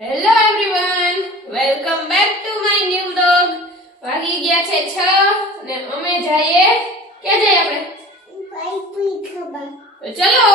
Hello everyone, welcome back to my new vlog. વાગી ગયા છે 6 અને અમે જઈએ ક્યાં જઈએ આપણે? ભાઈ ખબર તો ચલો.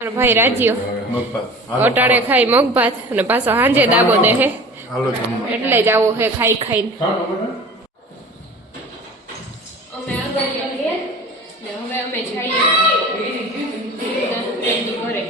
ચલો ભાઈ રાજીઓ મગભાત અટાણે ખાઈ મગભાત અને પાછો હાંજે દાબો દે હે, હાલો જમવા. એટલે જ આવો હે ખાઈ ખાઈને. અમે આગળ જઈએ ને હવે અમે જઈએ ઘરે.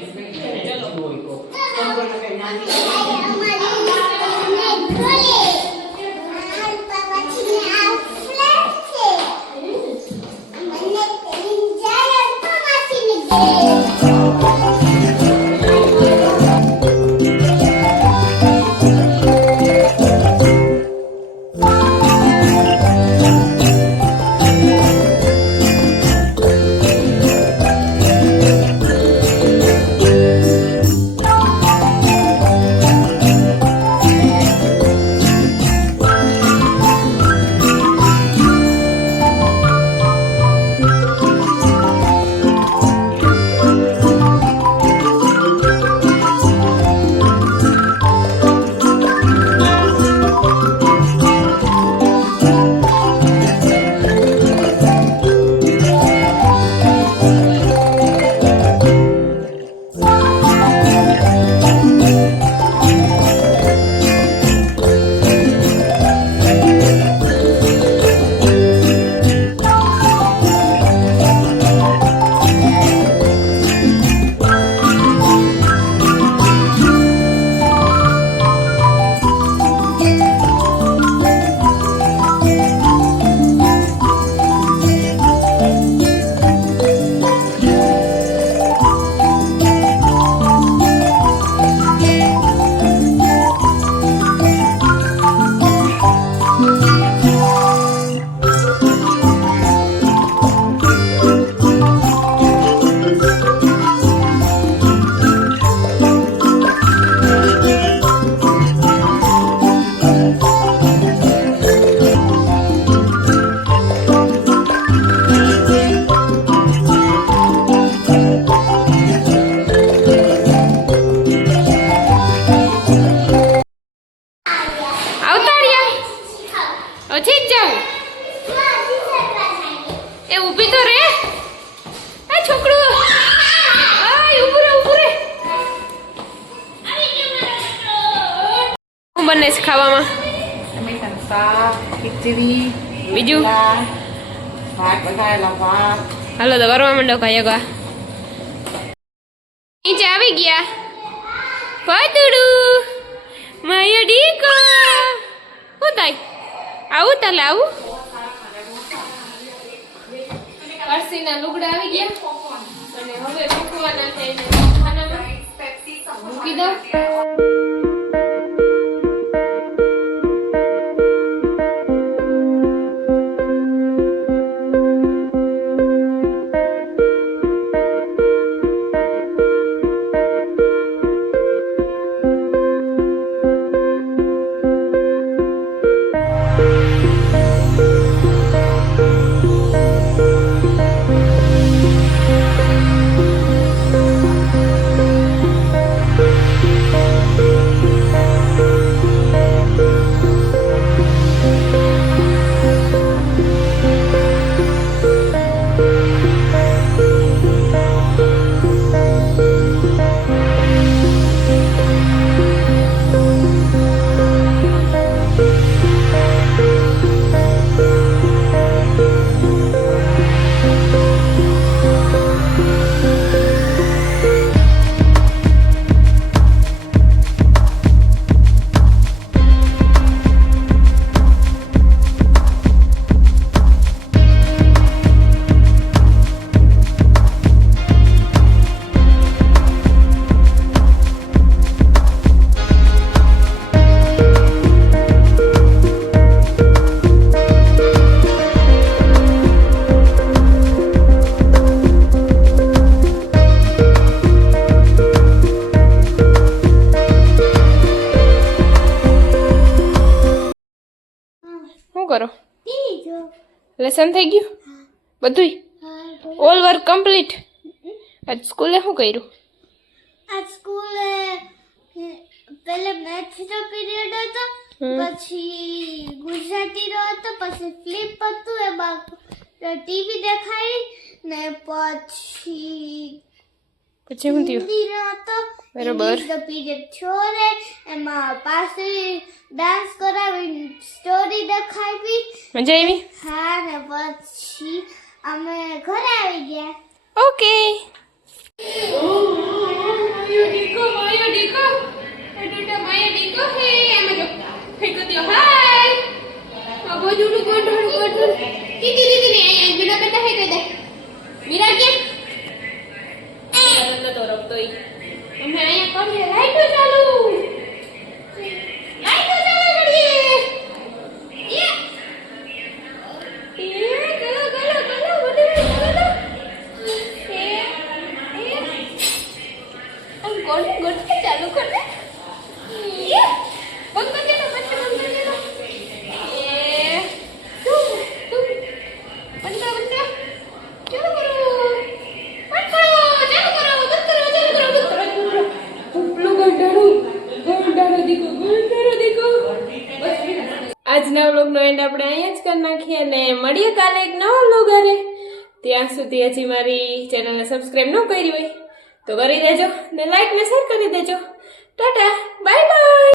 હજી જ જાઉં એ ઊભી તો રે આ છોકરું આય ઊભું રે શું બને છે ખાવામાં ટમેટાનું શાક, ખીચડી, બીજું ભાત, વઘારેલા ભાત. હાલો તો કરવા માંડો કાંઈ અગા નીચે આવી ગયા પતુડું માયો ડીકો શું થાય આવું તાલે આવું પરસીના લુગડા આવી ગયા અને હવે મૂકવાના છે એને ખાનામાં મૂકી દો શું કરો લેસન થઈ ગયું બધુંય ઓલ વર્ક કમ્પ્લીટ આજ સ્કૂલે શું કર્યું આ સ્કૂલે પહેલે મેથ્સનો પીરિયડ હતો પછી ગુજરાતીનો હતો પછી ફ્લિપ હતું એમાં ટીવી દેખાડી ને પછી પછી શું થયું હિન્દીનો હતો બરોબર. ઇંગ્લિશનો પીરિયડ છોરે એમાં પાછી ડાન્સ કરાવી સ્ટોરી દેખાડી મજા આવી હા ને પછી અમે ઘરે આવી ગયા ઓકે માયો ડીકો એટુટા માયો ડીકો હે અમે જો ફેંકો દિયો હાય આ બોજુડું ગોઠણ દીદી ને આયા બીના બેટા હે દે મીરા કે એ તો રખતોય અમે આયા કરીએ લાઈટો ચાલુ કરીએ ચાલુ કર દે બંધ કરી દે બંધ કરી દે તું બંધ ચાલુ કરો ચાલુ કરો આજના વ્લોગનો એન્ડ આપણે અહીંયા જ કરી નાખીએ અને મળીએ કાલે એક નવો વ્લોગ હારે ત્યાં સુધી હજી મારી ચેનલને સબસ્ક્રાઇબ ન કરી હોય તો કરી દેજો ને લાઈક ને શેર કરી દેજો ટાટા બાય બાય